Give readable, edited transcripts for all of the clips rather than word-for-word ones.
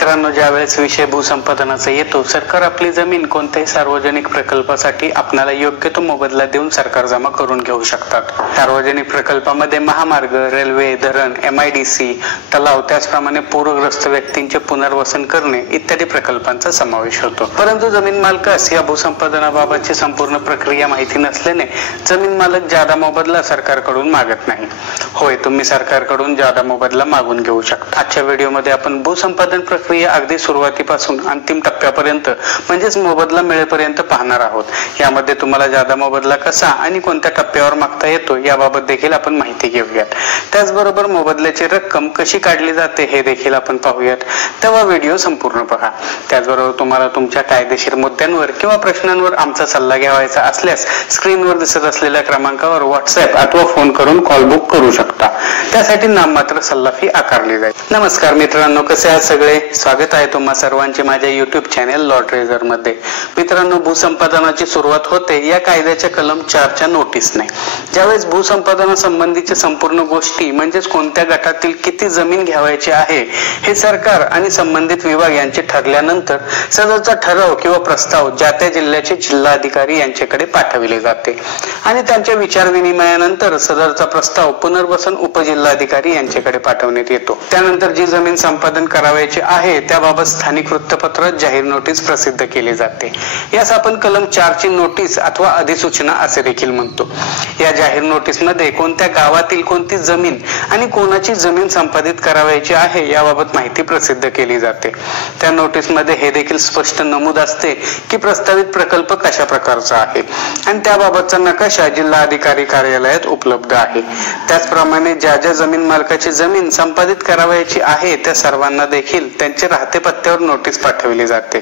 मित्रांनो, ज्यावेळेस विषय भूसंपादनाचा येतो, सरकार आपली जमीन कोणत्याही सार्वजनिक प्रकल्पासाठी आपल्याला योग्य तो मोबदला देऊन सरकार जमा करून घेऊ शकतात। सार्वजनिक प्रकल्पामध्ये महामार्ग, रेल्वे, धरण, MIDC, तलाव, त्याचप्रमाणे पूरग्रस्त व्यक्तींचे पुनर्वसन करणे इत्यादी प्रकल्पांचा समावेश होतो। परंतु जमीन मालकास या भूसंपादनाबाबतची संपूर्ण प्रक्रिया माहिती नसल्याने जमीन मालक जादा मोबदला सरकारकडून मागत नाही। होय, तुम्ही सरकारकडून जादा मोबदला मागून घेऊ शकता। आजच्या व्हिडिओमध्ये आपण भूसंपादन प्रक्रिया अगदी सुरुवातीपासून अंतिम टप्प्यापर्यंत म्हणजेच मोबदला मिळेपर्यंत पाहणार आहोत। यामध्ये तुम्हाला जादा मोबदला कसा आणि कोणत्या टप्प्यावर मागता येतो याबाबत देखील आपण माहिती घेऊयात। त्याचबरोबर मोबदल्याची रक्कम कशी काढली जाते हे देखील आपण पाहूयात, तेव्हा व्हिडिओ संपूर्ण पहा। त्याचबरोबर तुम्हाला तुमच्या कायदेशीर मुद्द्यांवर किंवा प्रश्नांवर आमचा सल्ला घ्यायचा असल्यास स्क्रीनवर दिसत असलेल्या क्रमांकावर व्हॉट्सअप अथवा फोन करून कॉल बुक करू शकता। त्यासाठी नाममात्र सल्ला फी आकारली जाईल। नमस्कार मित्रांनो, कसे आहात सगळे? स्वागत आहे तुम्हा सर्वांचे माझ्या YouTube चॅनल लॉ ट्रेझर मध्ये। मित्रांनो, भूसंपादनाची सुरुवात होते या कायद्याच्या कलम 4च्या नोटीसने। ज्यावेळेस भूसंपादनासंबंधीच्या संपूर्ण गोष्टी म्हणजेच कोणत्या गटातील किती जमीन घ्यावायची आहे हे सरकार आणि संबंधित विभाग यांचे ठरल्यानंतर सदरचा ठराव किंवा प्रस्ताव ज्या त्या जिल्ह्याचे जिल्हाधिकारी यांच्याकडे पाठविले जाते आणि त्यांच्या विचारविनिमयानंतर सदरचा प्रस्ताव पुनर्वसन उपजिल्हाधिकारी यांच्याकडे पाठवण्यात येतो। त्यानंतर जी जमीन संपादन करावायची आहे त्याबाबत स्थानिक वृत्तपत्रात जाहीर नोटीस प्रसिद्ध केली जाते। यास आपण कलम 4ची नोटीस अथवा अधिसूचना असे देखील म्हणतो। या जाहीर नोटीस मध्ये कोणत्या गावातील कोणती जमीन आणि कोणाची जमीन संपादित करावायची आहे याबाबत माहिती प्रसिद्ध केली जाते। त्या नोटीस मध्ये हे देखील स्पष्ट नमूद असते की प्रस्तावित प्रकल्प कशा प्रकारचा आहे आणि त्याबाबतचा नकाशा जिल्हाधिकारी कार्यालयात उपलब्ध आहे। त्याचप्रमाणे ज्या ज्या जमीन मालकाची जमीन संपादित करावायची आहे त्या सर्वांना देखील त्यांचे राहते पत्त्यावर नोटीस पाठवली जाते।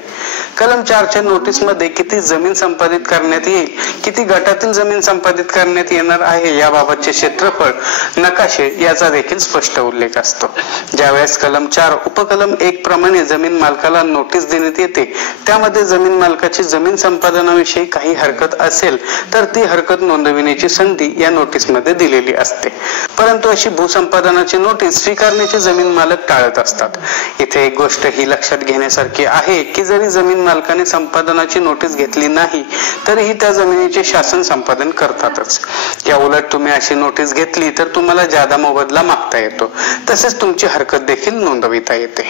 कलम 4च्या नोटीस मध्ये किती जमीन संपादित करण्यात येईल, किती गटातील जमीन संपादित करण्यात येणार आहे याबाबतचे क्षेत्रफळ, नकाशे याचा देखील स्पष्ट उल्लेख असतो। ज्यावेळेस कलम 4 उपकलम 1 प्रमाणे जमीन मालकाला नोटीस देण्यात येते त्यामध्ये जमीन मालकाची जमीन संपादनाविषयी काही हरकत असेल तर ती हरकत नोंदविण्याची संधी या नोटीस मध्ये दिलेली असते। परंतु अशी भूसंपादनाची नोटीस स्वीकारण्याचे जमीन मालक टाळत असतात। इथे एक गोष्ट ही लक्षात घेण्यासारखी आहे की जरी जमीन मालकाने संपादनाची नोटीस घेतली नाही तरीही त्या जमिनीचे शासन संपादन करतातच। या उलट तुम्ही अशी नोटीस घेतली तर तुम्हाला जादा मोबदला मागता येतो, तसेच तुमची हरकत देखील नोंदविता येते।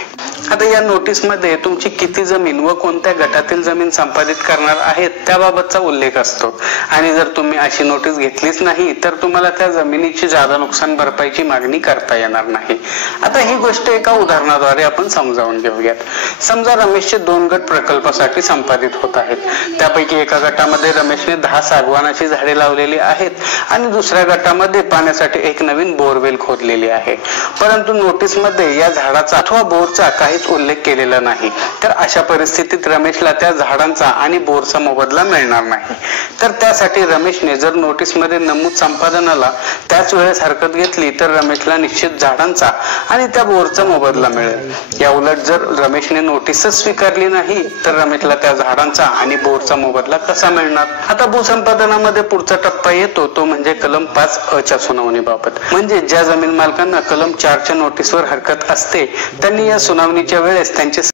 आता या नोटीस मध्ये तुमची किती जमीन व कोणत्या गटातील जमीन संपादित करणार आहेत त्याबाबतचा उल्लेख असतो आणि जर तुम्ही अशी नोटीस घेतलीच नाही तर तुम्हाला त्या जमिनीची जादा नुकसान भरपाईची मागणी करता येणार नाही। आता ही गोष्ट एका उदाहरणाद्वारे आपण समजावून घेऊयात। समजा रमेशचे 2 गट प्रकल्पासाठी संपादित होत आहेत। त्यापैकी एका गटामध्ये रमेशने 10 सागवानाची झाडे लावलेली आहेत आणि दुसऱ्या गटामध्ये पाण्यासाठी एक नवीन बोरवेल खोदलेली आहे। परंतु नोटीस मध्ये या झाडाचा अथवा बोरचा काहीच उल्लेख केलेला नाही। तर अशा परिस्थितीत रमेशला त्या झाडांचा आणि बोरचा मोबदला मिळणार नाही। तर त्यासाठी रमेशने जर नोटीस मध्ये नमूद संपादनाला त्याच वेळेस हरकत घेतली तर रमेशला निश्चित झाडांचा आणि त्या बोरचा मोबदला मिळेल। या उलट जर रमेशने नोटीसच स्वीकारली नाही तर रमेशला त्या झाडांचा आणि बोरचा मोबदला कसा मिळणार? आता भूसंपादनामध्ये पुढचा टप्पा येतो तो म्हणजे कलम 5(अ)च्या सुनावणीबाबत। म्हणजे ज्या जमीन मालकांना कलम 4च्या नोटीसवर हरकत असते त्यांनी या सुनावणीच्या वेळेस त्यांचे